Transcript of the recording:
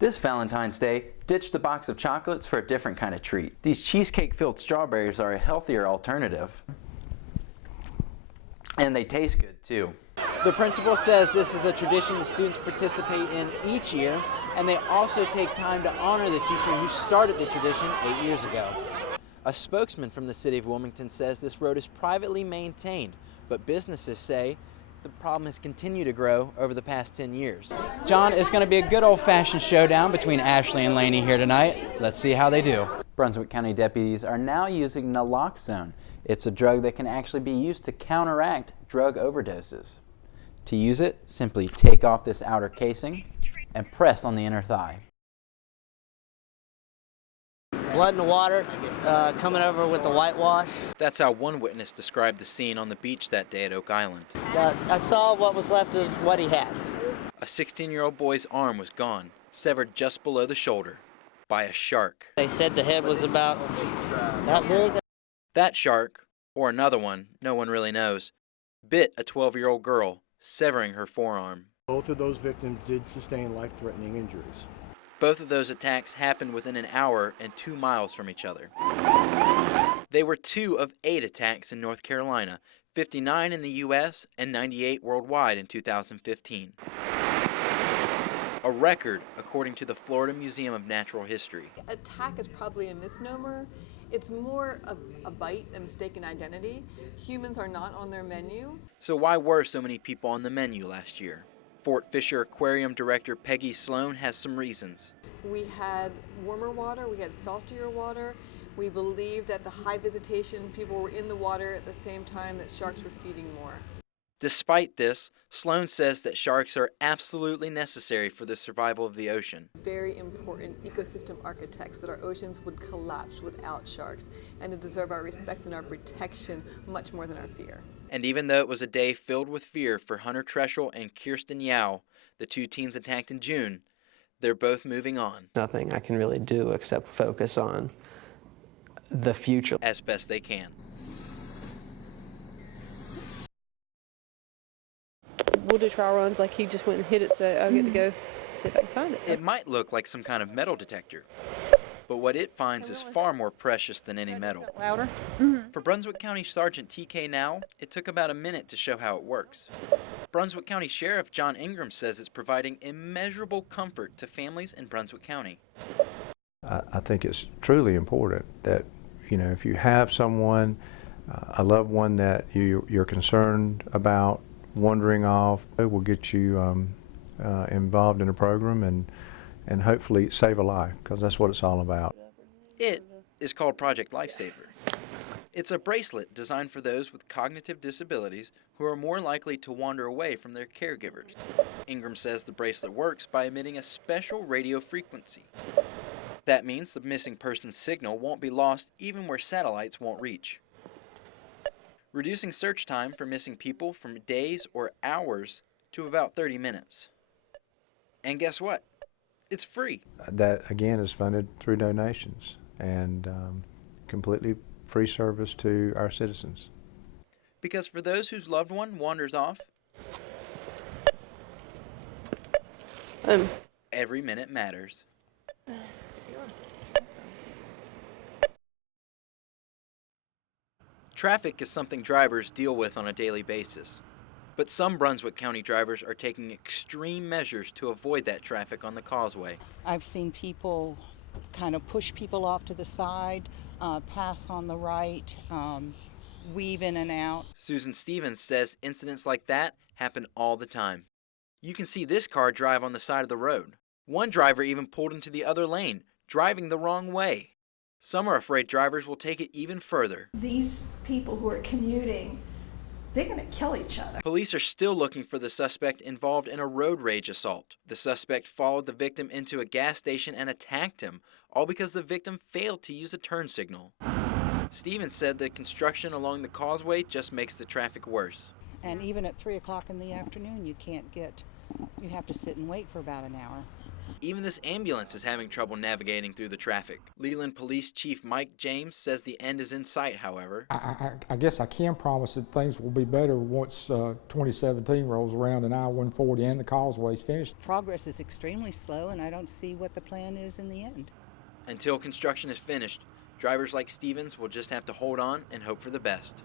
This Valentine's Day, ditch the box of chocolates for a different kind of treat. These cheesecake-filled strawberries are a healthier alternative. And they taste good, too. The principal says this is a tradition the students participate in each year, and they also take time to honor the teacher who started the tradition 8 years ago. A spokesman from the city of Wilmington says this road is privately maintained, but businesses say the problem has continued to grow over the past 10 years. John, it's going to be a good old-fashioned showdown between Ashley and Laney here tonight. Let's see how they do. Brunswick County deputies are now using naloxone. It's a drug that can actually be used to counteract drug overdoses. To use it, simply take off this outer casing and press on the inner thigh. Blood in the water, coming over with the whitewash. That's how one witness described the scene on the beach that day at Oak Island. I saw what was left of what he had. A 16-year-old boy's arm was gone, severed just below the shoulder, by a shark. They said the head was about that big. That shark, or another one, no one really knows, bit a 12-year-old girl, severing her forearm. Both of those victims did sustain life-threatening injuries. Both of those attacks happened within an hour and 2 miles from each other. They were 2 of 8 attacks in North Carolina, 59 in the U.S. and 98 worldwide in 2015. A record, according to the Florida Museum of Natural History. Attack is probably a misnomer. It's more of a bite, a mistaken identity. Humans are not on their menu. So why were so many people on the menu last year? Fort Fisher Aquarium Director Peggy Sloan has some reasons. We had warmer water, we had saltier water. We believe that the high visitation, people were in the water at the same time that sharks were feeding more. Despite this, Sloan says that sharks are absolutely necessary for the survival of the ocean. Very important ecosystem architects, that our oceans would collapse without sharks, and they deserve our respect and our protection much more than our fear. And even though it was a day filled with fear for Hunter Treschel and Kirsten Yao, the 2 teens attacked in June, they're both moving on. Nothing I can really do except focus on the future as best they can. We'll do trial runs, like he just went and hit it, so I get to go see if I can find it. It might look like some kind of metal detector, but what it finds is far more precious than any metal. Louder? For Brunswick County Sergeant T.K. Now, it took about a minute to show how it works. Brunswick County Sheriff John Ingram says it's providing immeasurable comfort to families in Brunswick County. I think it's truly important that, if you have someone, a loved one that you're concerned about wandering off, it will get you involved in a program and hopefully save a life, because that's what it's all about. It is called Project Lifesaver. It's a bracelet designed for those with cognitive disabilities who are more likely to wander away from their caregivers. Ingram says the bracelet works by emitting a special radio frequency. That means the missing person's signal won't be lost even where satellites won't reach, reducing search time for missing people from days or hours to about 30 minutes. And guess what? It's free. That, again, is funded through donations and completely free service to our citizens. Because for those whose loved one wanders off, every minute matters. Traffic is something drivers deal with on a daily basis. But some Brunswick County drivers are taking extreme measures to avoid that traffic on the causeway. I've seen people kind of push people off to the side, pass on the right, weave in and out. Susan Stevens says incidents like that happen all the time. You can see this car drive on the side of the road. One driver even pulled into the other lane, driving the wrong way. Some are afraid drivers will take it even further. These people who are commuting, they're going to kill each other. Police are still looking for the suspect involved in a road rage assault. The suspect followed the victim into a gas station and attacked him, all because the victim failed to use a turn signal. Stevens said the construction along the causeway just makes the traffic worse. And even at 3 o'clock in the afternoon, you have to sit and wait for about an hour. Even this ambulance is having trouble navigating through the traffic. Leland Police Chief Mike James says the end is in sight, however. I guess I can promise that things will be better once 2017 rolls around and I-140 and the causeway is finished. Progress is extremely slow, and I don't see what the plan is in the end. Until construction is finished, drivers like Stevens will just have to hold on and hope for the best.